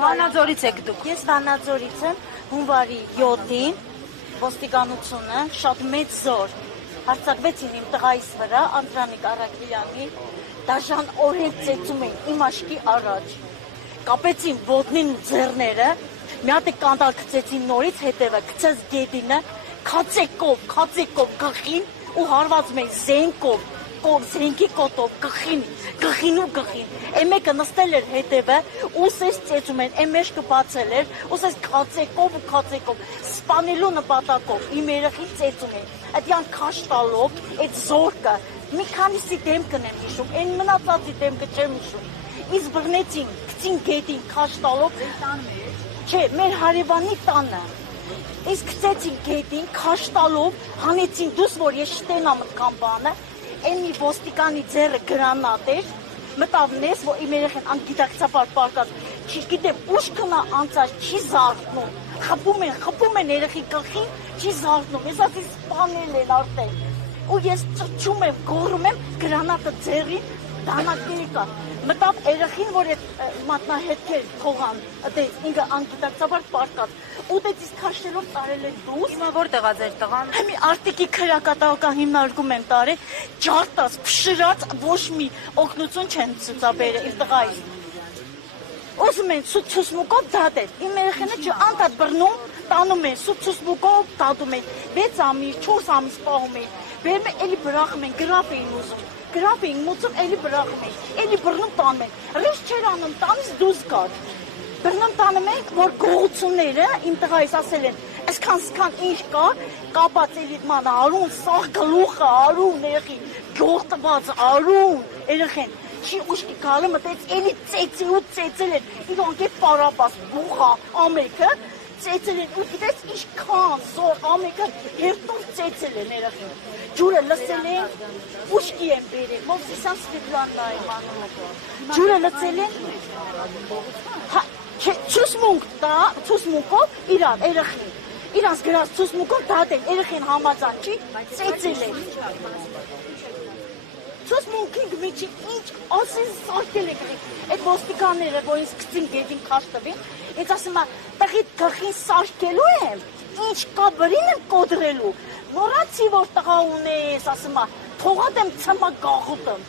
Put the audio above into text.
Վանաձորից եք դուք։ Ես Վանաձորից եմ, հունվարի 7-ին ոստիկանությունը շատ մեծ զոր հարձակվեցին իմ տղայիս վրա, Անդրանիկ Արաքելյանի դաժան օրենք ծեծում էին իմ աշկի առաջ։ Կապեցին ոտնին ու ձեռները, մի հատ կանդալ գցեցին նորից, հետևը գցեց գետինը, քացեկով գխին ու հարվածում էին զենքով, զենքի կոտով գխին, Այն մեկը նստել էր հետևը, ուսես ծեծում են, այն մեջքը բացել էր, ուսես քացեկով, սպանելու նպատակով իմ երեխին ծեծում են։ Այդ յան քաշ տալով, այդ զորքը, մի քանիսի դեմքն եմ հիշում, այն մնացածի դեմքը չեմ հիշում։ Իսկ բռնեցին, գցին գետին քաշ տալով, չէ, մեր հարևանի տանը։ Իսկ գցեցին գետին քաշ տալով, հանեցին դուս, որ ես շտենամ ըտքան բանը, այն մի ոստիկանի ձեռը գրանատ էր, մտավ նես, որ իմ երեխեն անգիտակցաբար պարկած, չգիտեմ, ուշ կնա անցած, չի զարթնում, խփում են երեխի գլխին, չի զարթնում, ես ասի սպանել են արդեն, ու ես ծրճում եմ, գոռում եմ, գրանատը ձեռին, դանակների կա, մտավ երեխին, որ այդ մատնահետքեր թողան, ինքը անգիտակցաբար պարկած, ու դեծից քաշելով տարել են դուս։ Հիմա որտեղ է ձեր տղան։ Մի արտիկի քրակատաղական հիմնարկում են տարել, ջարտած, փշրած, ոչ մի օգնություն չեն ցուցաբերել իր տղային։ Ուզում են սուտ ցուսմուկով դատել, իմ երեխեքը անդադ բռնում, տանում են, սուտ ցուսմուկով դատում են, 6 ամիս, 4 ամիս պահում են, բերում են, էլի բրախում են, գրաֆ էին ուզում, գրաֆ էին մուծում, էլի բրախում են, էլի բռնում տանում են, ռիշ չեր անում, տանից դուս կար։ Բռնում տանում ենք, որ գողությունները իմ տղայիս ասել են, այսքան ինչ կա, կապած էլիտման արուն, սաղ գլուխը արուն, երեխին, գող տված արուն, երեխին, չի ուշքի գալը մտեց, էլի ծեծել են, իրանք է պարապաս, բուխա, ամեկը, ծեծել են, ու գիտես ինչքան զոր ամեկը հերտով ծեծել են երեխին, ջուրը լսել են, ուշքի են բերել, Մովսիսյան Սվետլանա եմ անում, ջուրը լսել են, ցուսմունքով իրան, երեխին, իրանց գրած ցուսմունքով դատել, երեխին համաձայն չի, ծեծել են։ Ցուսմունքի գմիջի ինչ ասին սարկել եք, այդ ոստիկանները, որ ինձ գցին գետին քաշ տվին, ինձ ասում է, տղիդ գլխին սարկելու եմ, ինչ կա բրին եմ կոդրելու, մոռացի, որ տղա ունես, ասում է, թողած եմ ցմա գաղուտեմ։